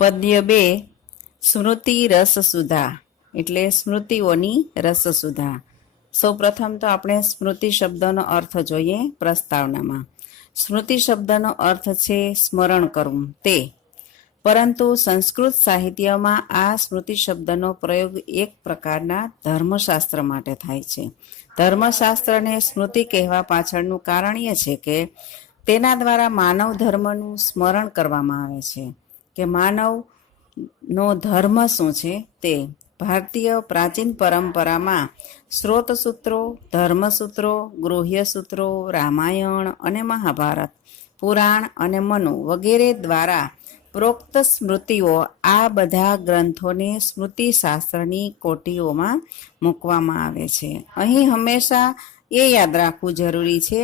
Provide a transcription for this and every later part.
પદ્ય 2 સ્મૃતિ રસસુધા એટલે સ્મૃતિઓની રસસુધા. સૌ પ્રથમ તો આપણે સ્મૃતિ શબ્દનો અર્થ જોઈએ પ્રસ્તાવનામાં. સ્મૃતિ શબ્દનો અર્થ છે સ્મરણ કરવું તે, પરંતુ સંસ્કૃત સાહિત્યમાં આ સ્મૃતિ શબ્દનો પ્રયોગ એક પ્રકારના ધર્મશાસ્ત્ર માટે થાય છે. ધર્મશાસ્ત્રને સ્મૃતિ કહેવા પાછળનું કારણ એ છે કે તેના દ્વારા માનવ ધર્મનું સ્મરણ કરવામાં આવે છે કે માનવનો ધર્મ શું છે તે. ભારતીય પ્રાચીન પરંપરામાં સ્ત્રોતસૂત્રો, ધર્મસૂત્રો, ગૃહ્યસૂત્રો, રામાયણ અને મહાભારત, પુરાણ અને મનુ વગેરે દ્વારા પ્રોક્ત સ્મૃતિઓ, આ બધા ગ્રંથોને સ્મૃતિશાસ્ત્રની કોટીઓમાં મૂકવામાં આવે છે. અહીં હંમેશા એ યાદ રાખવું જરૂરી છે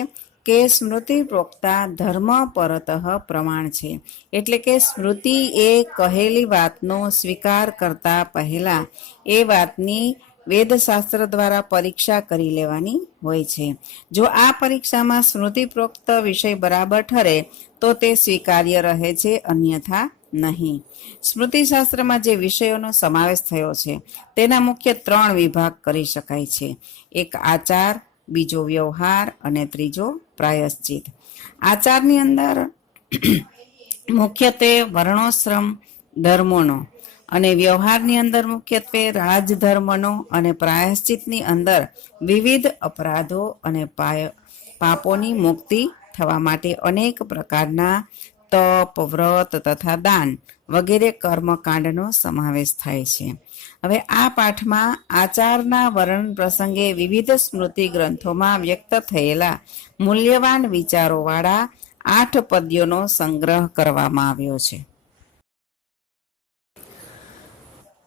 કે સ્મૃતિ પ્રોક્તા ધર્મ પરતઃ પ્રમાણ છે, એટલે કે સ્મૃતિ એ કહેલી વાતનો સ્વીકાર કરતા પહેલા એ વાતની વેદશાસ્ત્ર દ્વારા પરીક્ષા કરી લેવાની હોય છે. જો આ પરીક્ષામાં સ્મૃતિ પ્રોક્ત વિષય બરાબર ઠરે તો તે સ્વીકાર્ય રહે છે, અન્યથા નહીં. સ્મૃતિશાસ્ત્રમાં જે વિષયોનો સમાવેશ થયો છે તેના મુખ્ય 3 વિભાગ કરી શકાય છે. એક આચાર, બીજો વ્યવહાર અને ત્રીજો પ્રાયશ્ચિત. આચારની અંદર મુખ્યત્વે વર્ણોશ્રમ ધર્મોનો અને વ્યવહારની અંદર મુખ્યત્વે રાજધર્મનો અને પ્રાયશ્ચિતની અંદર વિવિધ અપરાધો અને પાપોની મુક્તિ થવા માટે અનેક પ્રકારના તપ, વ્રત તથા દાન વગેરે કર્મકાંડનો સમાવેશ થાય છે. હવે આ પાઠમાં આચારના વર્ણન પ્રસંગે વિવિધ સ્મૃતિ ગ્રંથોમાં વ્યક્ત થયેલા મૂલ્યવાન વિચારોવાળા 8 પદ્યોનો સંગ્રહ કરવામાં આવ્યો છે.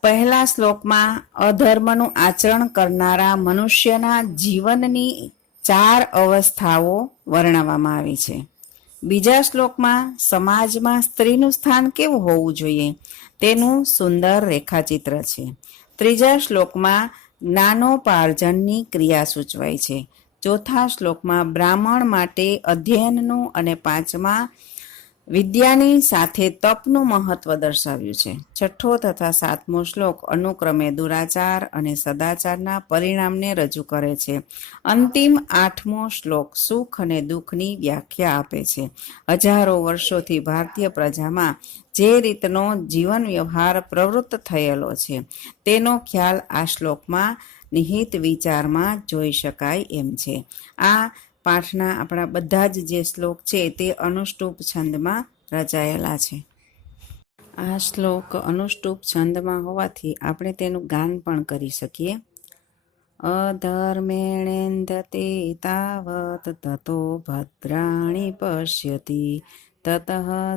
પહેલા શ્લોકમાં અધર્મનું આચરણ કરનારા મનુષ્યના જીવનની 4 અવસ્થાઓ વર્ણવવામાં આવી છે. બીજા શ્લોકમાં સમાજમાં સ્ત્રીનું સ્થાન કેવું હોવું જોઈએ તેનું સુંદર રેખાચિત્ર છે. ત્રીજા શ્લોકમાં જ્ઞાનોપાર્જનની ક્રિયા સૂચવાય છે. ચોથા શ્લોકમાં બ્રાહ્મણ માટે અધ્યયનનું અને 5મા વિદ્યાની સાથે તપનું મહત્વ દર્શાવ્યું છે. 6ઠ્ઠો તથા 7મો શ્લોક અનુક્રમે દુરાચાર અને સદાચારના પરિણામને રજૂ કરે છે. અંતિમ 8મો શ્લોક સુખ અને દુઃખની વ્યાખ્યા આપે છે. હજારો વર્ષોથી ભારતીય પ્રજામાં જે રીતનો જીવન વ્યવહાર પ્રવૃત્ત થયેલો છે તેનો ખ્યાલ આ શ્લોકમાં નિહિત વિચારમાં જોઈ શકાય એમ છે. આ પાઠના આપણા બધા જ જે શ્લોક છે તે અનુષ્ટુપ છંદમાં રચાયેલા છે. આ શ્લોક અનુષ્ટુપ છંદમાં હોવાથી આપણે તેનું ગાન પણ કરી શકીએ. અધર્મેણેન્દતે તાવત તતો ભદ્રાણી પશ્યતિ તતઃ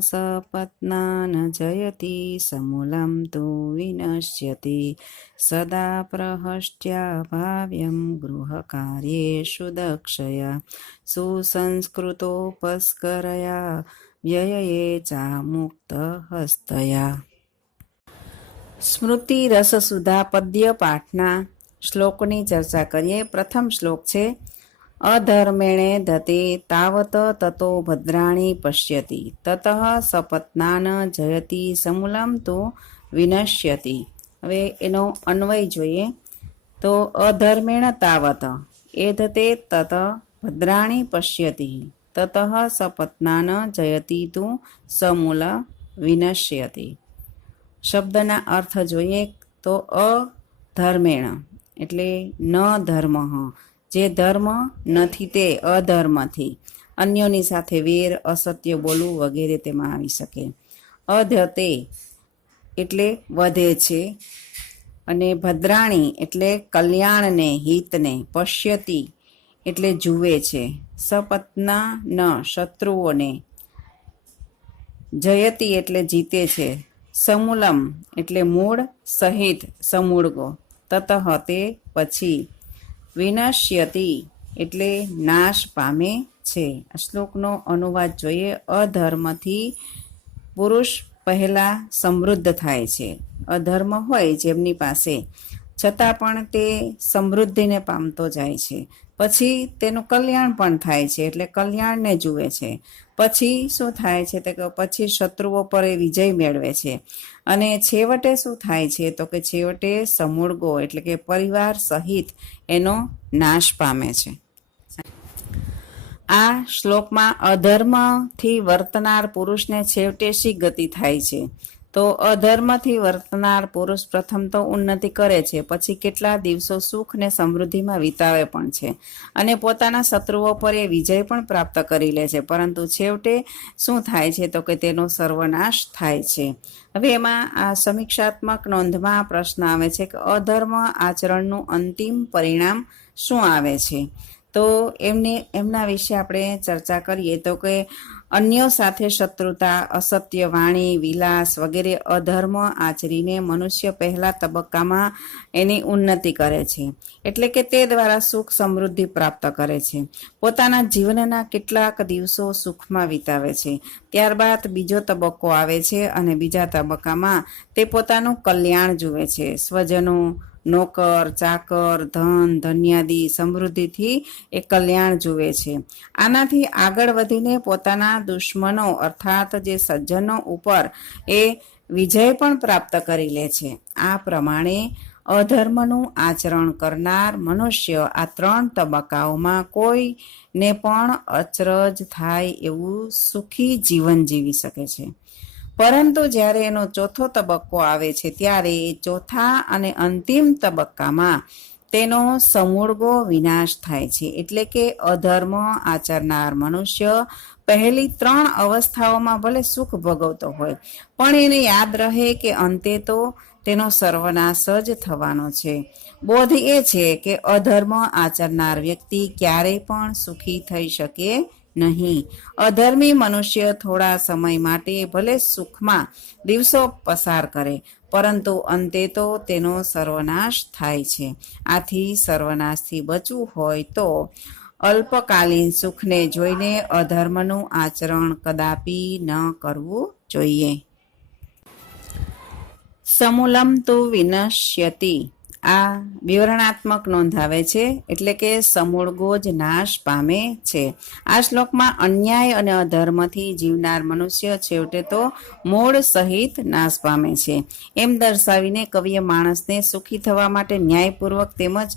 સપત્નાન જયતિ સમૂલં તુ વિનશ્યતિ સદા પ્રહષ્ટ્યા ભાવ્યં ગૃહકાર્યેષુ દક્ષયા સુસંસ્કૃતોપસ્કરયા વ્યયયે ચામુક્ત હસ્તયા. સ્મૃતિ રસસુધા પદ્ય પાઠના શ્લોકની ચર્ચા કરીએ. પ્રથમ શ્લોક છે અધર્મેણે ધતે તાવત તતો ભદ્રાણી પશ્યતિ તતઃ સપત્નાન જયતિ સમૂલં તુ વિનશ્યતિ. હવે એનો અન્વય જોઈએ તો અધર્મેણ તાવત એધતે તત ભદ્રાણી પશ્યતિ તતઃ સપત્નાન જયતિ તુ સમૂલ વિનશ્યતિ. શબ્દના અર્થ જોઈએ તો અધર્મેણ એટલે ન ધર્મ, જે ધર્મ નથી તે અધર્મથી, અન્યોની સાથે વેર, અસત્ય બોલવું વગેરે તેમાં આવી શકે. અધતે એટલે વધે છે અને ભદ્રાણી એટલે કલ્યાણને, હિતને, પશ્યતિ એટલે જુએ છે, સપત્ના ન શત્રુઓને, જયતિ એટલે જીતે છે, સમૂલમ એટલે મૂળ સહિત સમૂળગો, તતઃ તે પછી, વિનશ્યતિ એટલે નાશ પામે છે. શ્લોકનો અનુવાદ જોઈએ. અધર્મથી પુરુષ પહેલા સમૃદ્ધ થાય છે. અધર્મ હોય જેમની પાસે, છતાં પણ તે સમૃદ્ધિને પામતો જાય છે. પછી તેનું કલ્યાણ પણ થાય છે, એટલે કલ્યાણને જુએ છે. પછી શું થાય છે તો કે પછી શત્રુઓ પર એ વિજય મેળવે છે. અને છેવટે શું થાય છે તો કે છેવટે સમૂળગો એટલે કે પરિવાર સહિત એનો નાશ પામે છે. આ શ્લોકમાં અધર્મથી વર્તનાર પુરુષને છેવટે શી ગતિ થાય છે? તો અધર્મથી વર્તનાર પુરુષ પ્રથમ તો ઉન્નતિ કરે છે, પછી કેટલા દિવસો સુખ ને સમૃદ્ધિમાં વિતાવે પણ છે, અને પોતાના શત્રુઓ પર એ વિજય પણ પ્રાપ્ત કરી લે છે. પરંતુ છેવટે શું થાય છે તો કે તેનો સર્વનાશ થાય છે. હવે એમાં આ સમીક્ષાત્મક નોંધમાં પ્રશ્ન આવે છે કે અધર્મ આચરણનું અંતિમ પરિણામ શું આવે છે? તો એમના વિશે આપણે ચર્ચા કરીએ તો કે અન્યો સાથે શત્રુતા, અસત્ય વાણી, વિલાસ વગેરે અધર્મ આચરીને મનુષ્ય પહેલા તબક્કામાં એની ઉન્નતિ કરે છે, એટલે કે તે દ્વારા સુખ સમૃદ્ધિ પ્રાપ્ત કરે છે. પોતાના જીવનના કેટલાક દિવસો સુખમાં વિતાવે છે. ત્યારબાદ બીજો તબક્કો આવે છે, અને બીજા તબક્કામાં તે પોતાનું કલ્યાણ જુએ છે. સ્વજનો, નોકર, ચાકર, ધન, ધન્યાદી સમૃદ્ધિથી એ કલ્યાણ જુએ છે. આનાથી આગળ વધીને પોતાના દુશ્મનો અર્થાત જે સજ્જનો ઉપર એ વિજય પણ પ્રાપ્ત કરી લે છે. આ પ્રમાણે અધર્મનું આચરણ કરનાર મનુષ્ય આ 3 તબક્કાઓમાં કોઈને પણ અચરજ થાય એવું સુખી જીવન જીવી શકે છે. પરંતુ જ્યારે એનો ચોથો તબક્કો આવે છે ત્યારે ચોથા અને અંતિમ તબક્કામાં તેનો સમૂળગો વિનાશ થાય છે. એટલે કે અધર્મ આચરનાર મનુષ્ય પહેલી 3 અવસ્થાઓમાં ભલે સુખ ભોગવતો હોય, પણ એને યાદ રહે કે અંતે તો તેનો સર્વનાશ જ થવાનો છે. બોધ એ છે કે અધર્મ આચરનાર વ્યક્તિ ક્યારેય પણ સુખી થઈ શકે નહીં. અધર્મી મનુષ્ય થોડા સમય માટે ભલે સુખમાં દિવસો પસાર કરે, પરંતુ અંતે તો તેનો સર્વનાશ થાય છે. આથી સર્વનાશથી બચવું હોય તો અલ્પકાલીન સુખને જોઈને અધર્મનું આચરણ કદાપી ન કરવું જોઈએ. સમૂલમ તુ વિનશ્યતિ, આ વિવરણાત્મક નોંધ આવે છે, એટલે કે સમૂળગો જ નાશ પામે છે. આ શ્લોકમાં અન્યાય અને અધર્મથી જીવનાર મનુષ્ય છેવટે તો મૂળ સહિત નાશ પામે છે એમ દર્શાવીને કવિએ માણસને સુખી થવા માટે ન્યાયપૂર્વક તેમજ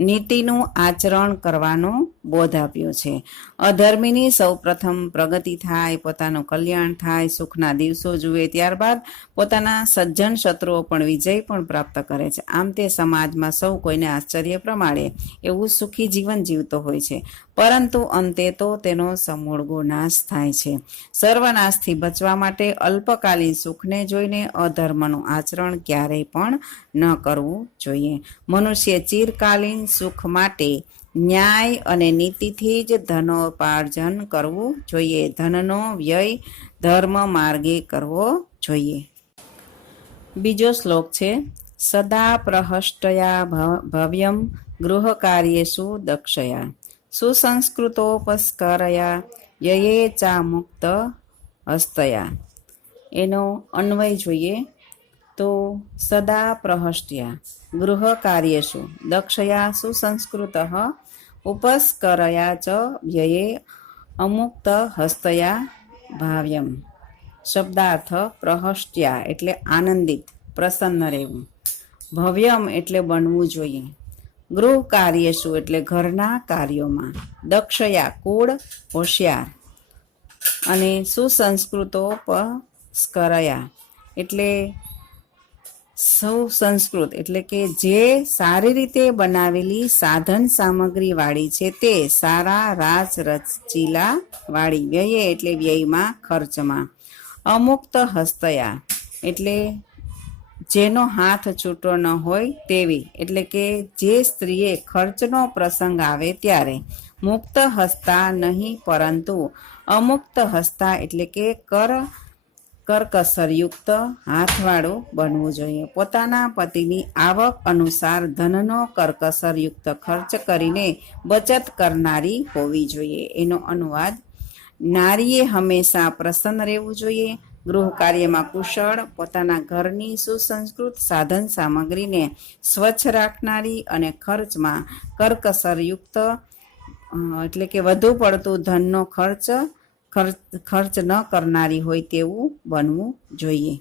નીતિનું આચરણ કરવાનો બોધ આપ્યો છે. અધર્મીની સૌ પ્રથમ પ્રગતિ થાય, પોતાનું કલ્યાણ થાય, સુખના દિવસો જુએ, ત્યારબાદ પોતાના સજ્જન શત્રુઓ પણ વિજય પણ પ્રાપ્ત કરે છે. આમ તે સમાજમાં સૌ કોઈને આશ્ચર્ય પ્રમાણે એવું સુખી જીવન જીવતો હોય છે, પરંતુ અંતે તો તેનો સમૂળગો નાશ થાય છે. સર્વનાશથી બચવા માટે અલ્પકાલીન સુખને જોઈને અધર્મનું આચરણ ક્યારેય પણ ન કરવું જોઈએ. મનુષ્ય ચિરકાલીન સુખ માટે ન્યાય અને નીતિથી જ ધનોપાર્જન કરવું જોઈએ. ધનનો વ્યય ધર્મ માર્ગે કરવો જોઈએ. બીજો શ્લોક છે સદા પ્રહષ્ટયા ભવ્યમ ગૃહ કાર્યેષુ દક્ષયા સુસંસ્કૃતોપસ્કરયા યયે ચા મુક્ત હસ્તયા. એનો અન્વય જોઈએ તો સદા પ્રહષ્ટ્યા ગૃહ કાર્યેષુ દક્ષયા સુસંસ્કૃત ઉપસ્કરયા ચ વ્યયે અમુક્ત હસ્તયા ભાવ્યમ. શબ્દાર્થ પ્રહષ્ટ્યા એટલે આનંદિત, પ્રસન્ન રહેવું. ભવ્યમ એટલે બનવું જોઈએ. ગૃહ કાર્યેષુ એટલે ઘરના કાર્યોમાં. દક્ષયા કુળ, હોશિયાર. અને સુસંસ્કૃતોપસ્કરયા એટલે સુસંસ્કૃત એટલે કે જે સારી રીતે બનાવેલી સાધન સામગ્રી વાળી છે તે સારા રાચ રચીલા વાળી. વ્યયે એટલે વ્યયમાં, ખર્ચમાં. અમુક્ત હસ્તયા એટલે જેનો હાથ છૂટો ન હોય તેવી, એટલે કે જે સ્ત્રીએ ખર્ચનો પ્રસંગ આવે ત્યારે મુક્ત હસ્તા નહીં પરંતુ અમુક્ત હસ્તા એટલે કે કરકસરયુક્ત હાથવાળું બનવું જોઈએ. પોતાના પતિની આવક અનુસાર ધનનો કરકસરયુક્ત ખર્ચ કરીને બચત કરનારી હોવી જોઈએ. એનો અનુવાદ નારીએ હંમેશા પ્રસન્ન રહેવું જોઈએ. ગૃહ કાર્યમાં કુશળ, પોતાના ઘરની સુસંસ્કૃત સાધન સામગ્રીને સ્વચ્છ રાખનારી અને ખર્ચમાં કરકસરયુક્ત એટલે કે વધુ પડતું ધનનો ખર્ચ ન કરનારી હોય તેવું બનવું જોઈએ.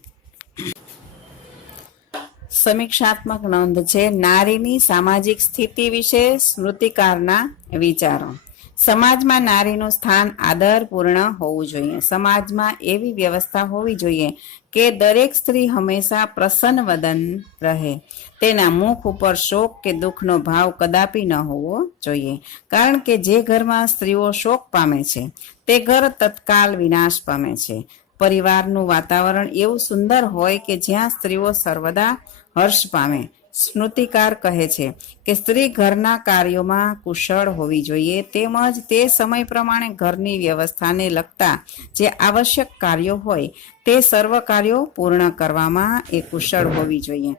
સમીક્ષાત્મક નોંધ છે. નારીની સામાજિક સ્થિતિ વિશે સ્મૃતિકારના વિચારો. સમાજમાં નારીનું સ્થાન આદરપૂર્ણ હોવું જોઈએ. સમાજમાં એવી વ્યવસ્થા હોવી જોઈએ કે દરેક સ્ત્રી હંમેશા પ્રસન્ન વદન રહે. તેના મુખ ઉપર શોક કે દુઃખનો ભાવ કદાપી ન હોવો જોઈએ. કારણ કે જે ઘરમાં સ્ત્રીઓ શોક પામે છે તે ઘર તત્કાલ વિનાશ પામે છે. પરિવારનું વાતાવરણ એવું સુંદર હોય કે જ્યાં સ્ત્રીઓ સર્વદા હર્ષ પામે. સ્મૃતિકાર કહે છે કે સ્ત્રી ઘરના કાર્યોમાં કુશળ હોવી જોઈએ, તેમજ તે સમય પ્રમાણે ઘરની વ્યવસ્થાને લગતા જે આવશ્યક કાર્યો હોય તે સર્વ કાર્યો પૂર્ણ કરવામાં એ કુશળ હોવી જોઈએ.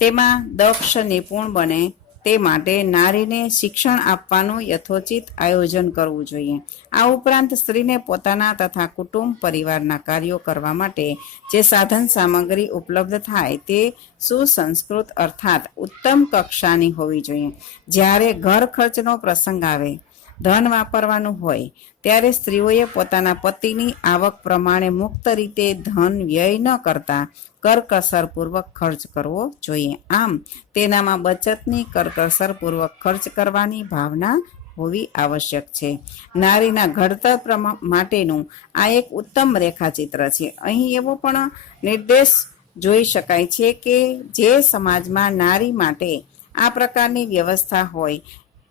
તેમાં દક્ષ નિપુણ બને તે માટે નારીને શિક્ષણ આપવાનું યથોચિત આયોજન કરવું જોઈએ. આ ઉપરાંત સ્ત્રીને પોતાના તથા કુટુંબ પરિવારના કાર્યો કરવા માટે જે સાધન સામગ્રી ઉપલબ્ધ થાય તે સુસંસ્કૃત અર્થાત ઉત્તમ કક્ષાની હોવી જોઈએ. જ્યારે ઘર ખર્ચનો પ્રસંગ આવે, ધન વાપરવાનું હોય, ત્યારે સ્ત્રીઓએ પોતાના પતિની આવક પ્રમાણે મુક્ત રીતે ધન વ્યય ન કરતા કરકસરપૂર્વક ખર્ચ કરવો જોઈએ. આમ તેનામાં બચતની કરકસરપૂર્વક ખર્ચ કરવાની ભાવના હોવી આવશ્યક છે. નારીના ઘડતર માટેનું આ એક ઉત્તમ રેખાચિત્ર છે. અહીં એવો પણ નિર્દેશ જોઈ શકાય છે કે જે સમાજમાં નારી માટે આ પ્રકારની વ્યવસ્થા હોય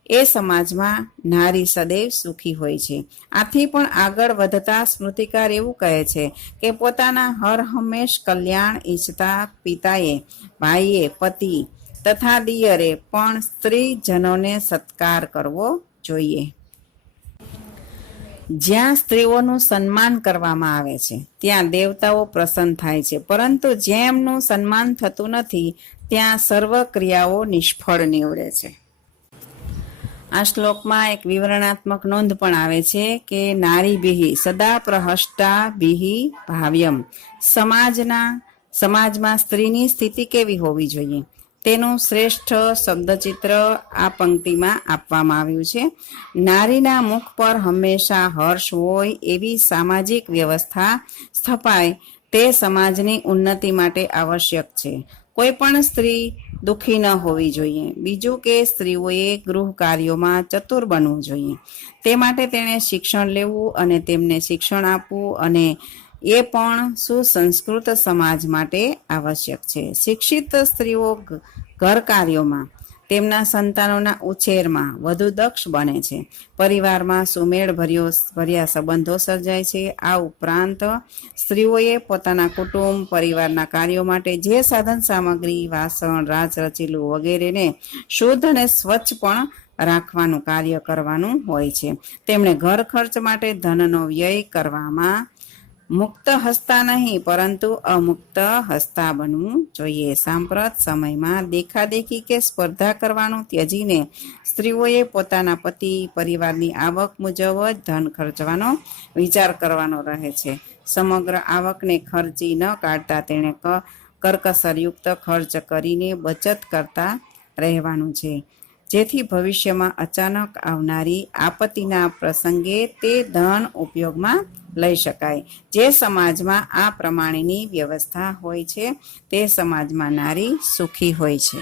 એ સમાજમાં નારી સદૈવ સુખી હોય છે. આથી પણ આગળ વધતા સ્મૃતિકાર એવું કહે છે કે પોતાના હર હંમેશ કલ્યાણ ઈચ્છતા પિતાએ, ભાઈએ, પતિ તથા દિયરે પણ સ્ત્રીજનોને સત્કાર કરવો જોઈએ. જ્યાં સ્ત્રીઓનું સન્માન કરવામાં આવે છે ત્યાં દેવતાઓ પ્રસન્ન થાય છે, પરંતુ જેમનું સન્માન થતું નથી ત્યાં સર્વ ક્રિયાઓ નિષ્ફળ નીવડે છે. આ શ્લોકમાં એક વિવરણાત્મક નોંધ પણ આવે છે કે નારીભિઃ સદા પ્રહષ્ટા ભિઃ ભાવ્યમ. સમાજમાં સ્ત્રીની સ્થિતિ કેવી હોવી જોઈએ તેનું શ્રેષ્ઠ શબ્દચિત્ર આ પંક્તિમાં આપવામાં આવ્યું છે. નારીના મુખ પર હંમેશા હર્ષ હોય એવી સામાજિક વ્યવસ્થા સ્થપાય તે સમાજની ઉન્નતિ માટે આવશ્યક છે. કોઈ પણ સ્ત્રી દુઃખી ન હોવી જોઈએ. બીજું કે સ્ત્રીઓએ ગૃહ કાર્યોમાં ચતુર બનવું જોઈએ. તે માટે તેણે શિક્ષણ લેવું અને તેમને શિક્ષણ આપવું અને એ પણ સુસંસ્કૃત સમાજ માટે આવશ્યક છે. શિક્ષિત સ્ત્રીઓ ઘર કાર્યોમાં, તેમના સંતાનોના ઉછેરમાં વધુ દક્ષ બને છે. પરિવારમાં સુમેળ ભર્યા સંબંધો સર્જાય છે. આ ઉપરાંત સ્ત્રીઓએ પોતાના કુટુંબ પરિવારના કાર્યો માટે જે સાધન સામગ્રી, વાસણ, રાચ રચીલું વગેરેને શુદ્ધ અને સ્વચ્છ પણ રાખવાનું કાર્ય કરવાનું હોય છે. તેમણે ઘર ખર્ચ માટે ધનનો વ્યય કરવામાં મુક્ત હસ્તા નહીં પરંતુ અમુક્ત હસ્તા બનવું જોઈએ. સાંપ્રત સમયમાં દેખાદેખી કે સ્પર્ધા કરવાનું ત્યજીને સ્ત્રીઓએ પોતાના પતિ પરિવારની આવક મુજબ જ ધન ખર્ચવાનો વિચાર કરવાનો રહે છે. સમગ્ર આવકને ખર્ચી ન કાઢતા તેણે કરકસરયુક્ત ખર્ચ કરીને બચત કરતા રહેવાનું છે, જેથી ભવિષ્યમાં અચાનક આવનારી આપત્તિના પ્રસંગે તે ધન ઉપયોગમાં લઈ શકાય. જે સમાજમાં આ પ્રમાણેની વ્યવસ્થા હોય છે તે સમાજમાં નારી સુખી હોય છે.